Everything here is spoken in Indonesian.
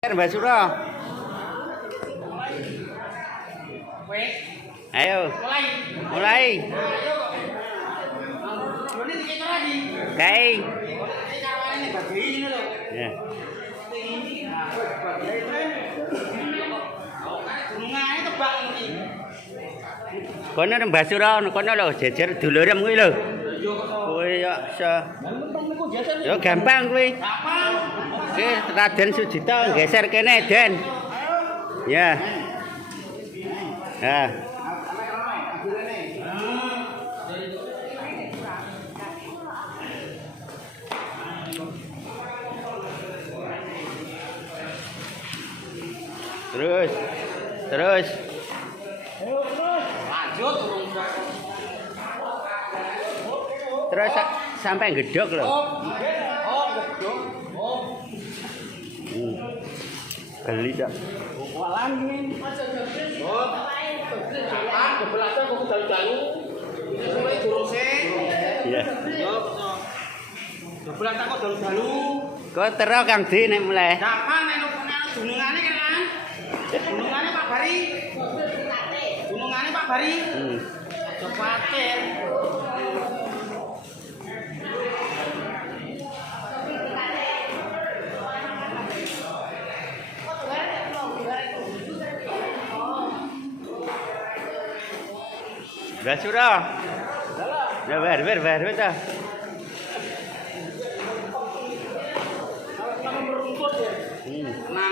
Mbak Suro. Ayo. Mulai. Kai. Ya. Kono Mbak Suro, kono lho jejer dulurem kuwi lho. Kuwi yo gampang kuwi. Oke, Raden Sujito geser kene, Den. Ya. Nah. Terus. Terus. Lanjut. Terus sampai gedok loh. Geli dak. Walan ini. Oh. Kapan kebelasan kok dalu-dalu. Sampai duruse. Iya. Yo. Kebelasan kok dalu-dalu. Kok tero Kang Di nek mulai. Kapan nek gunungane kan? Gunungane Pak Bari. Gunungane Pak Bari. Aja kuwatir. Mbak Suro. Ya ber ta. Nah,